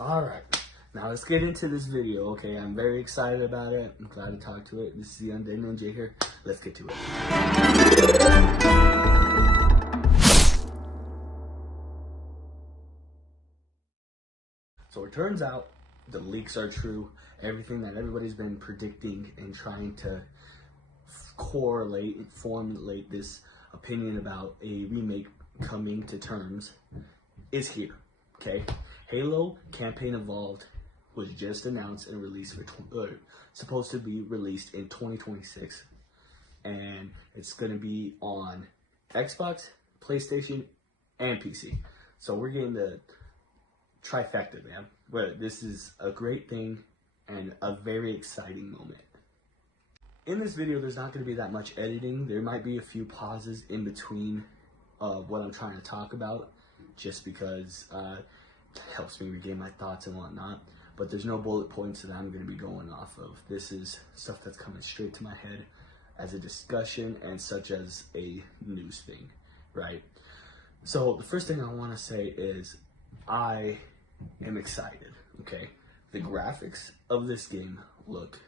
All right, now let's get into this video, okay? I'm very excited about it. I'm glad to talk to it. This is the Undead Ninja here. Let's get to it. So it turns out the leaks are true. Everything that everybody's been predicting and trying to correlate and formulate this opinion about a remake coming to terms is here, okay? Halo Campaign Evolved was just announced and released for supposed to be released in 2026, and it's going to be on Xbox, PlayStation, and PC. So we're getting the trifecta, man. But this is a great thing and a very exciting moment. In this video, there's not going to be that much editing. There might be a few pauses in between what I'm trying to talk about, just because it helps me regain my thoughts and whatnot. But there's no bullet points that I'm going to be going off of. This is stuff that's coming straight to my head as a discussion and such as a news thing, right? So the first thing I want to say is I am excited, okay? The graphics of this game look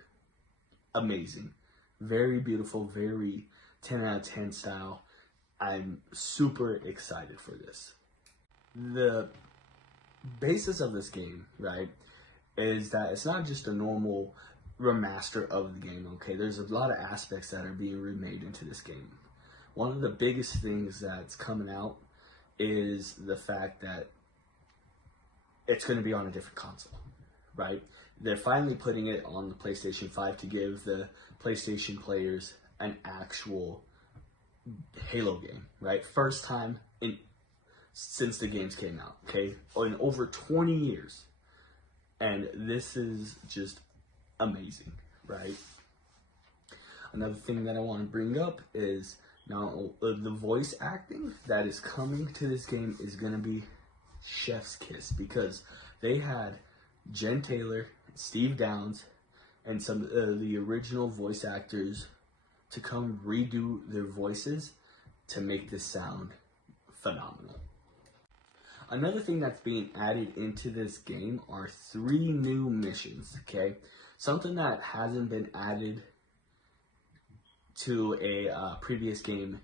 amazing. Very beautiful, very 10 out of 10 style. I'm super excited for this. The basis of this game, right, is that it's not just a normal remaster of the game, okay? There's a lot of aspects that are being remade into this game. One of the biggest things that's coming out is the fact that it's going to be on a different console, right? They're finally putting it on the PlayStation 5 to give the PlayStation players an actual Halo game, right? First time since the games came out, okay? In over 20 years. And this is just amazing, right? Another thing that I want to bring up is now the voice acting that is coming to this game is going to be chef's kiss, because they had Jen Taylor, Steve Downs, and some of the original voice actors to come redo their voices to make this sound phenomenal. Another thing that's being added into this game are 3 new missions, okay? Something that hasn't been added to a previous game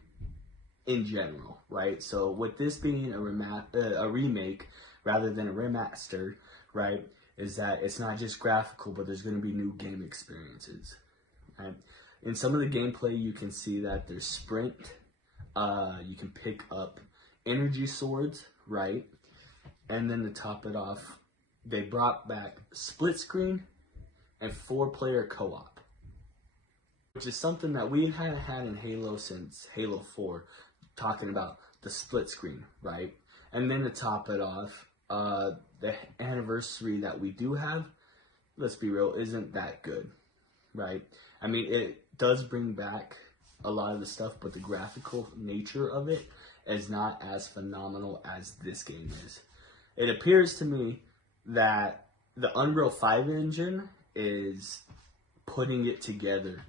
in general, right? So with this being a remake rather than a remaster, right, is that it's not just graphical, but there's going to be new game experiences, right? In some of the gameplay, you can see that there's sprint, you can pick up energy swords, right? And then to top it off, they brought back split screen and 4-player co-op, which is something that we hadn't had in Halo since Halo 4, talking about the split screen, right? And then to top it off, the anniversary that we do have, let's be real, isn't that good, right? I mean, it does bring back a lot of the stuff, but the graphical nature of it is not as phenomenal as this game is. It appears to me that the Unreal 5 engine is putting it together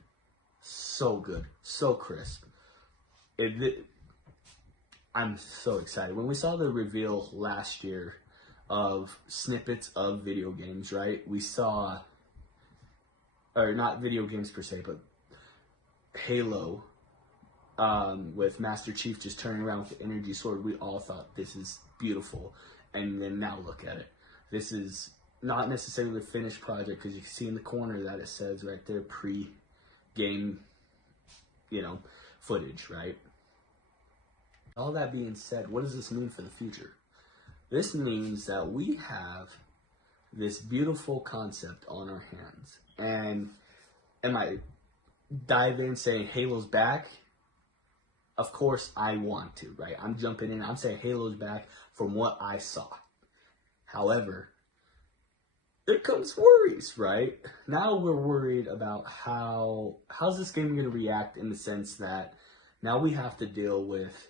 so good, so crisp. I'm so excited. When we saw the reveal last year of snippets of video games, right? We saw, or not video games per se, but Halo, with Master Chief just turning around with the energy sword. We all thought this is beautiful. And then now look at it. This is not necessarily a finished project, because you can see in the corner that it says right there, pre-game, footage, right? All that being said, what does this mean for the future? This means that we have this beautiful concept on our hands. And am I dive in saying Halo's back? Of course I want to, right? I'm jumping in. I'm saying Halo's back from what I saw. However, there comes worries, right? Now we're worried about how's this game going to react, in the sense that now we have to deal with,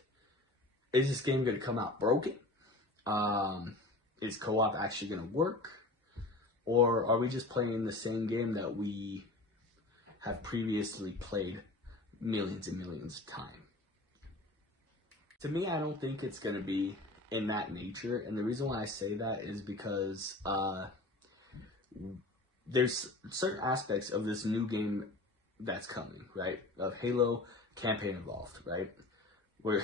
is this game going to come out broken? Is co-op actually going to work? Or are we just playing the same game that we have previously played millions and millions of times? To me, I don't think it's going to be in that nature. And the reason why I say that is because there's certain aspects of this new game that's coming, right? Of Halo campaign involved, right? Where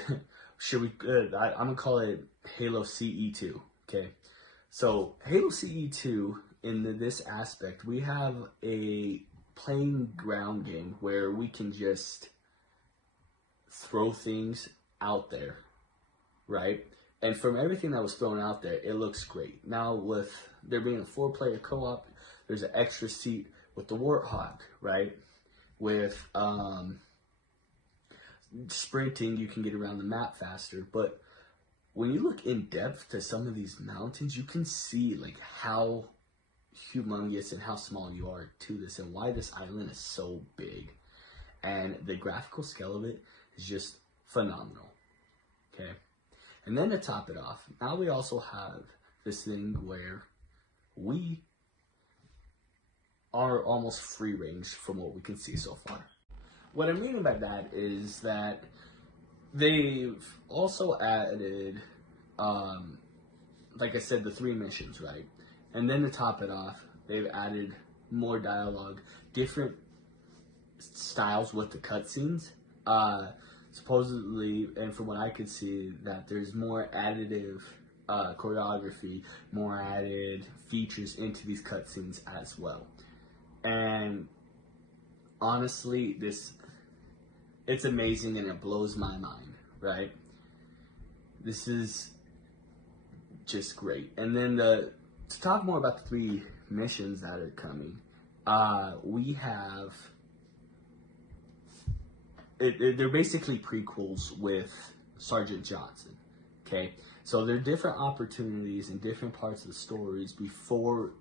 should we? I'm gonna call it Halo CE2. Okay, so Halo CE2 in this aspect, we have a playing ground game where we can just throw things out there, right? And from everything that was thrown out there, it looks great. Now with there being a 4-player co-op, there's an extra seat with the Warthog, right? With sprinting, you can get around the map faster. But when you look in depth to some of these mountains, you can see like how humongous and how small you are to this, and why this island is so big. And the graphical scale of it is just phenomenal. Okay. And then to top it off, now we also have this thing where we are almost free range from what we can see so far. What I mean by that is that they've also added, like I said, the 3 missions, right? And then to top it off, they've added more dialogue, different styles with the cutscenes. Supposedly, and from what I could see, that there's more additive choreography, more added features into these cutscenes as well. And honestly, it's amazing and it blows my mind, right? This is just great. And then to talk more about the 3 missions that are coming, we have they're basically prequels with Sergeant Johnson. Okay, so there are different opportunities in different parts of the stories before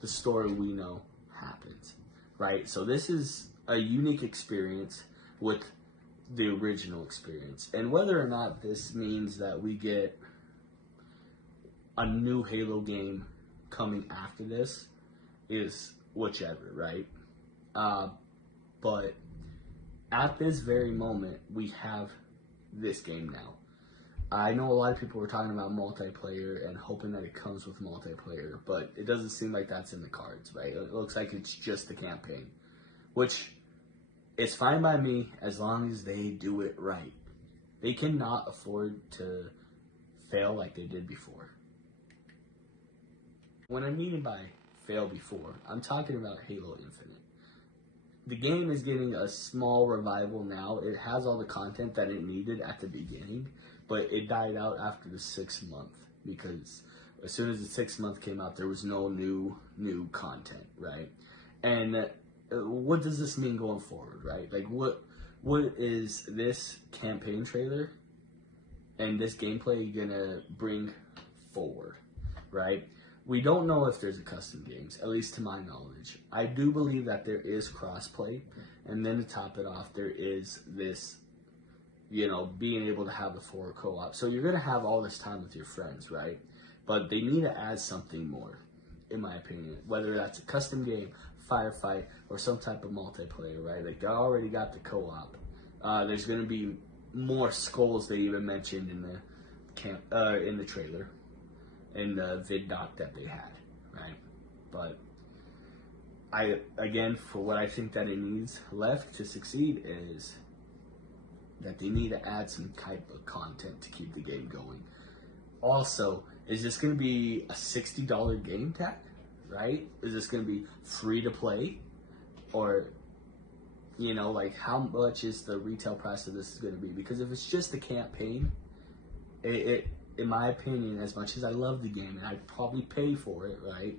the story we know happens, right? So this is a unique experience with the original experience, and whether or not this means that we get a new Halo game coming after this is whichever, right? But at this very moment, we have this game now. I know a lot of people were talking about multiplayer and hoping that it comes with multiplayer, but it doesn't seem like that's in the cards, right? It looks like it's just the campaign, which is fine by me as long as they do it right. They cannot afford to fail like they did before. When I mean by fail before, I'm talking about Halo Infinite. The game is getting a small revival now. It has all the content that it needed at the beginning, but it died out after the 6th month, because as soon as the 6th month came out, there was no new content, right? And what does this mean going forward, right? Like, what is this campaign trailer and this gameplay gonna bring forward, right? We don't know if there's a custom games, at least to my knowledge. I do believe that there is crossplay, and then to top it off, there is this, being able to have the 4 co-op. So you're gonna have all this time with your friends, right? But they need to add something more, in my opinion. Whether that's a custom game, firefight, or some type of multiplayer, right? Like, they already got the co-op. There's gonna be more skulls they even mentioned in the trailer, in the vid doc that they had, right? But again, for what I think that it needs left to succeed is that they need to add some type of content to keep the game going. Also, is this going to be a $60 game tag, right? Is this going to be free to play? Or, like, how much is the retail price of this going to be? Because if it's just the campaign, it in my opinion, as much as I love the game and I'd probably pay for it, right?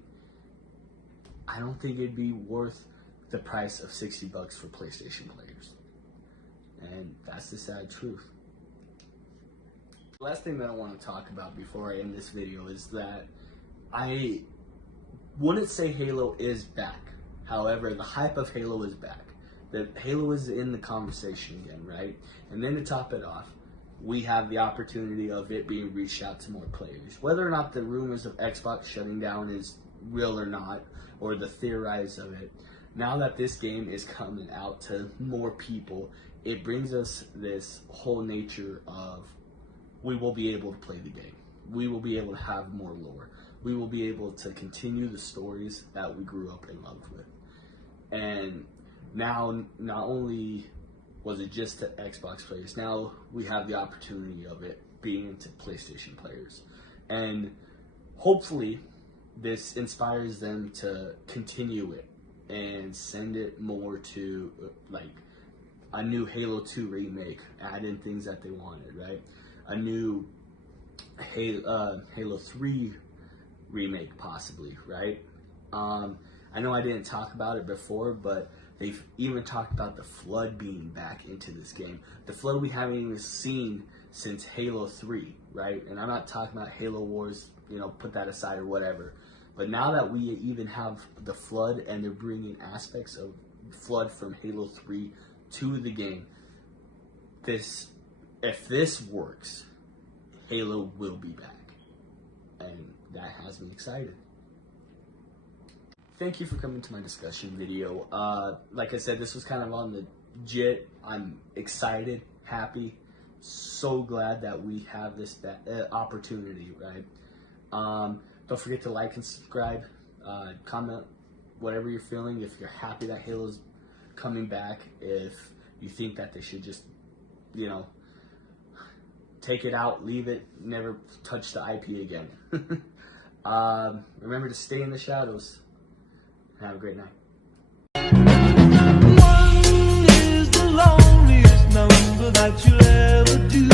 I don't think it'd be worth the price of $60 for PlayStation players. And that's the sad truth. The last thing that I want to talk about before I end this video is that I wouldn't say Halo is back. However, the hype of Halo is back. That Halo is in the conversation again, right? And then to top it off, we have the opportunity of it being reached out to more players. Whether or not the rumors of Xbox shutting down is real or not, or the theorized of it, now that this game is coming out to more people, it brings us this whole nature of we will be able to play the game, we will be able to have more lore. We will be able to continue the stories that we grew up in love with. And now, not only was it just to Xbox players, now we have the opportunity of it being into PlayStation players. And hopefully this inspires them to continue it and send it more to like a new Halo 2 remake, add in things that they wanted, right? A new Halo 3 remake possibly, right? I know I didn't talk about it before, but they've even talked about the Flood being back into this game. The Flood we haven't even seen since Halo 3, right? And I'm not talking about Halo Wars, put that aside or whatever. But now that we even have the Flood and they're bringing aspects of Flood from Halo 3 to the game, if this works, Halo will be back. And that has me excited. Thank you for coming to my discussion video. Like I said, this was kind of on the legit. I'm excited, happy, so glad that we have this opportunity, right? Don't forget to like and subscribe, comment whatever you're feeling. If you're happy that Halo's coming back, if you think that they should just, take it out, leave it, never touch the IP again. Remember to stay in the shadows. Have a great night. One is the loneliest number that you'll ever do.